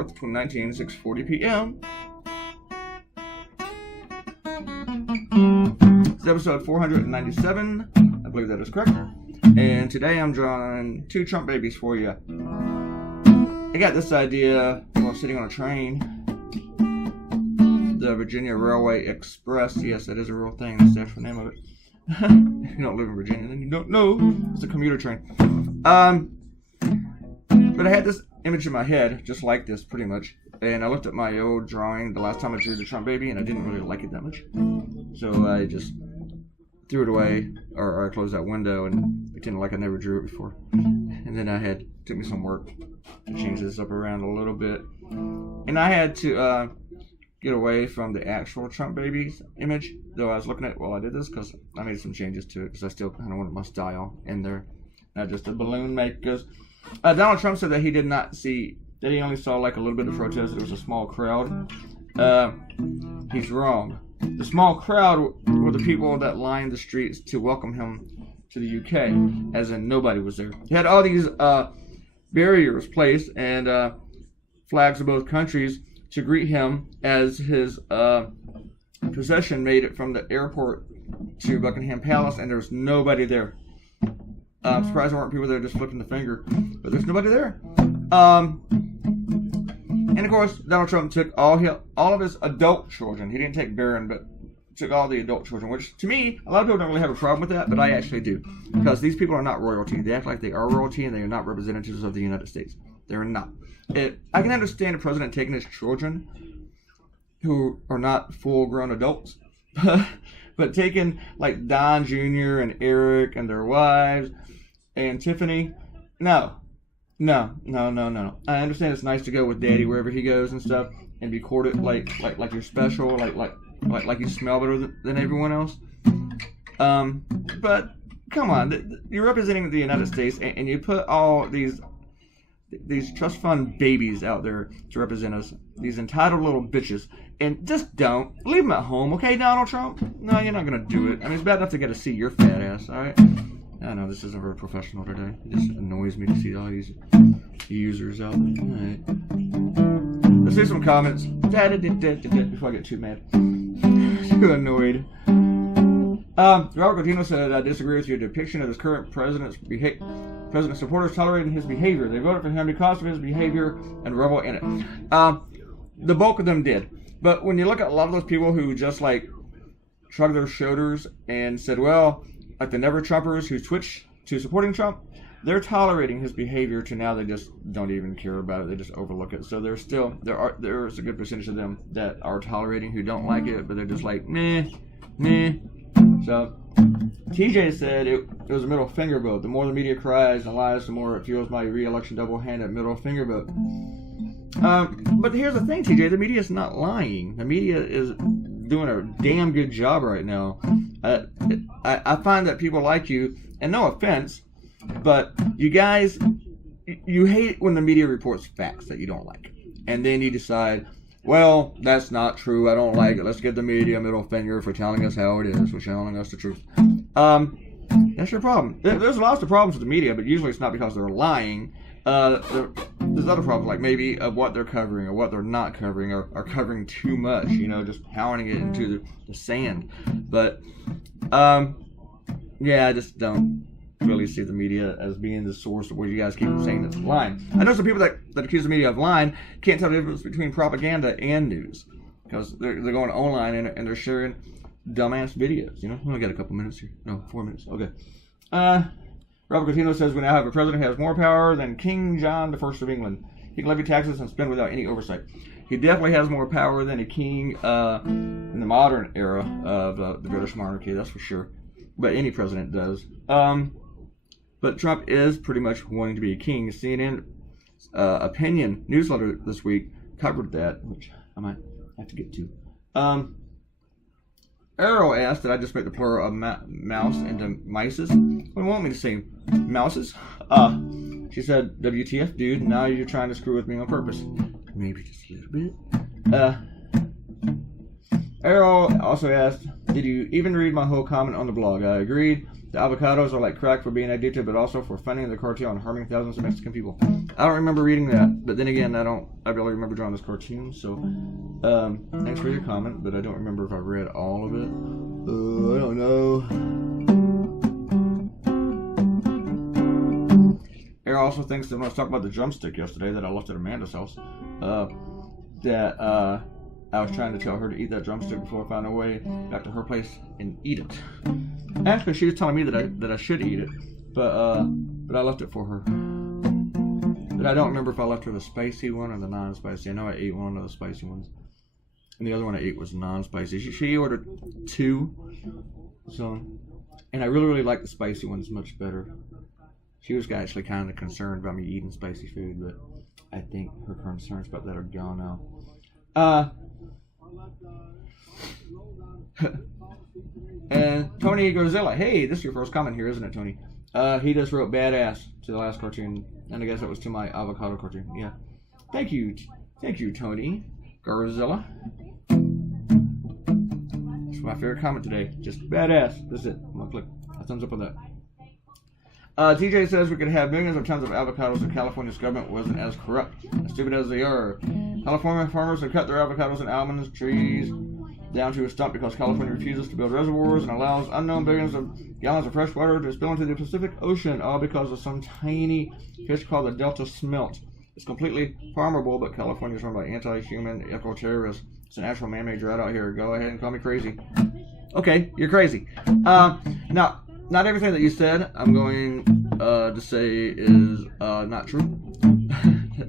4th, 2019, 6:40 p.m. It's episode 497. I believe that is correct. And today I'm drawing 2 Trump babies for you. I got this idea while sitting on a train. The Virginia Railway Express. Yes, that is a real thing. That's the actual name of it. If you don't live in Virginia, then you don't know. It's a commuter train. But I had this image in my head, just like this, pretty much. And I looked at my old drawing the last time I drew the Trump baby, and I didn't really like it that much. So I just threw it away, or I closed that window and pretended like I never drew it before. And then took me some work to change this up around a little bit. And I had to get away from the actual Trump baby's image, though I was looking at it while I did this, because I made some changes to it, because I still kind of wanted my style in there, not just a balloon make. Because Donald Trump said that he did not see, that he only saw like a little bit of protest. There was a small crowd. He's wrong. The small crowd were the people that lined the streets to welcome him to the UK, as in nobody was there. He had all these barriers placed and flags of both countries to greet him as his procession made it from the airport to Buckingham Palace, and there's nobody there. I'm surprised there weren't people there just flipping the finger, but there's nobody there. And of course, Donald Trump took all of his adult children. He didn't take Barron, but took all the adult children, which to me, a lot of people don't really have a problem with that, but I actually do. Because these people are not royalty. They act like they are royalty, and they are not representatives of the United States. They're not. I can understand the president taking his children, who are not full-grown adults, but taking like Don Jr. and Eric and their wives and Tiffany, no. I understand it's nice to go with Daddy wherever he goes and stuff, and be courted like you're special, like you smell better than everyone else. But come on, you're representing the United States, and you put all these trust fund babies out there to represent us, these entitled little bitches, and just don't leave them at home, okay, Donald Trump? No, you're not gonna do it. I mean, it's bad enough to get to see your fat ass, all right? I know this isn't very professional today. It just annoys me to see all these users out there. All right. Let's see some comments. Before I get too mad, too annoyed. Robert Claytoonz said, "I disagree with your depiction of this current president's supporters tolerating his behavior. They voted for him because of his behavior and revel in it." The bulk of them did. But when you look at a lot of those people who just like shrugged their shoulders and said, well, like the Never Trumpers who switched to supporting Trump, they're tolerating his behavior to now they just don't even care about it. They just overlook it. So there's a good percentage of them that are tolerating who don't like it, but they're just like, meh. So TJ said it was a middle finger vote. The more the media cries and lies, the more it fuels my re-election double-handed middle finger vote. But here's the thing, TJ. The media is not lying. The media is doing a damn good job right now. I find that people like you, and no offense, but you guys, you hate when the media reports facts that you don't like. And then you decide, well, that's not true. I don't like it. Let's give the media a middle finger for telling us how it is, for telling us the truth. That's your problem. There's lots of problems with the media, but usually it's not because they're lying. There's other problems, like maybe of what they're covering or what they're not covering, or covering too much, just pounding it into the sand. But, yeah, I just don't really see the media as being the source of where you guys keep saying it's lying. I know some people that accuse the media of lying can't tell the difference between propaganda and news, because they're going online and they're sharing dumbass videos. We only got a couple minutes here. No, 4 minutes. Okay. Robert Claytoonz says we now have a president who has more power than King John I of England. He can levy taxes and spend without any oversight. He definitely has more power than a king in the modern era of the British monarchy, that's for sure. But any president does. But Trump is pretty much wanting to be a king. CNN opinion newsletter this week covered that, which I might have to get to. Arrow asked that I just make the plural of mouse into mices. What do you want me to say? Mouses? She said, WTF, dude, now you're trying to screw with me on purpose. Maybe just a little bit. Arrow also asked, did you even read my whole comment on the blog? I agreed. The avocados are like crack for being addictive, but also for funding the cartel and harming thousands of Mexican people. I don't remember reading that, but then again, I barely remember drawing this cartoon, so thanks for your comment, but I don't remember if I read all of it. I don't know. Eric also thinks that when I was talking about the drumstick yesterday that I left at Amanda's house, that I was trying to tell her to eat that drumstick before I found a way back to her place and eat it. Actually, she was telling me that I should eat it, but I left it for her. But I don't remember if I left her the spicy one or the non-spicy. I know I ate one of the spicy ones, and the other one I ate was non-spicy. She ordered 2, so, and I really like the spicy ones much better. She was actually kind of concerned about me eating spicy food, but I think her concerns about that are gone now. And Tony Godzilla, hey, this is your first comment here, isn't it, Tony? He just wrote badass to the last cartoon, and I guess that was to my avocado cartoon. Yeah. Thank you, Tony Godzilla. It's my favorite comment today. Just badass. That's it. I'm gonna click a thumbs up on that. TJ says we could have millions of tons of avocados if California's government wasn't as corrupt, as stupid as they are. California farmers have cut their avocados and almonds trees down to a stump because California refuses to build reservoirs and allows unknown billions of gallons of fresh water to spill into the Pacific Ocean, all because of some tiny fish called the Delta smelt. It's completely farmable, but California is run by anti-human eco-terrorists. It's an actual man-made drought out here. Go ahead and call me crazy. Okay, you're crazy. Now, not everything that you said I'm going to say is not true.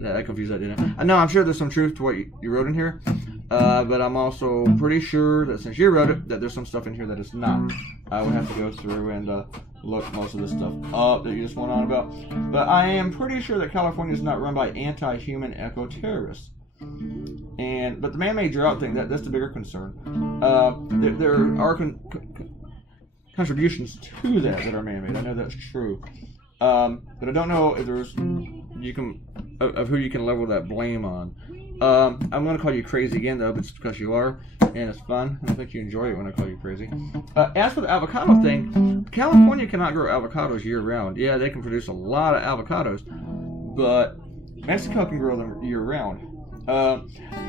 I confused that, didn't I? No, I'm sure there's some truth to what you wrote in here, but I'm also pretty sure that since you wrote it, that there's some stuff in here that is not. I would have to go through and look most of this stuff up that you just went on about. But I am pretty sure that California is not run by anti-human eco-terrorists. But the man-made drought thing, that's the bigger concern. There are contributions to that are man-made. I know that's true, but I don't know if there's of who you can level that blame on. I'm going to call you crazy again, though, but it's because you are, and it's fun. I think you enjoy it when I call you crazy. As for the avocado thing, California cannot grow avocados year-round. Yeah, they can produce a lot of avocados, but Mexico can grow them year-round.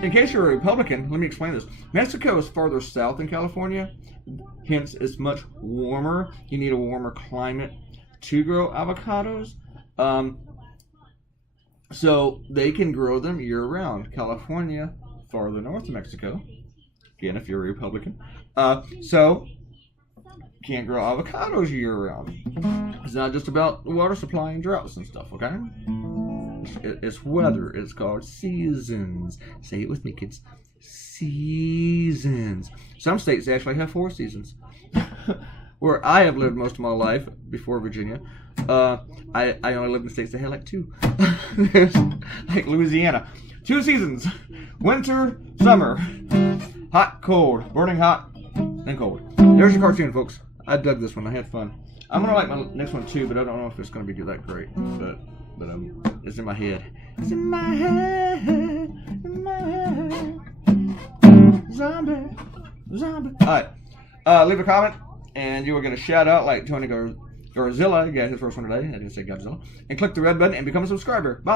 In case you're a Republican, let me explain this. Mexico is farther south than California, hence it's much warmer. You need a warmer climate to grow avocados. So they can grow them year-round. California, farther north of Mexico, again, if you're a Republican, so can't grow avocados year-round. It's not just about water supply and droughts and stuff, okay? It's weather. It's called seasons. Say it with me, kids. Seasons. Some states actually have 4 seasons. Where I have lived most of my life, before Virginia, I only lived in states that had like 2. Like Louisiana. 2 seasons. Winter, summer. Hot, cold. Burning hot, and cold. There's your cartoon, folks. I dug this one. I had fun. I'm going to like my next one too, but I don't know if it's going to be that great. But it's in my head. It's in my head. In my head. Zombie. Alright. Leave a comment, and you will get a shout out like Tony Godzilla. He got his first one today. I didn't say Godzilla. And click the red button and become a subscriber. Bye.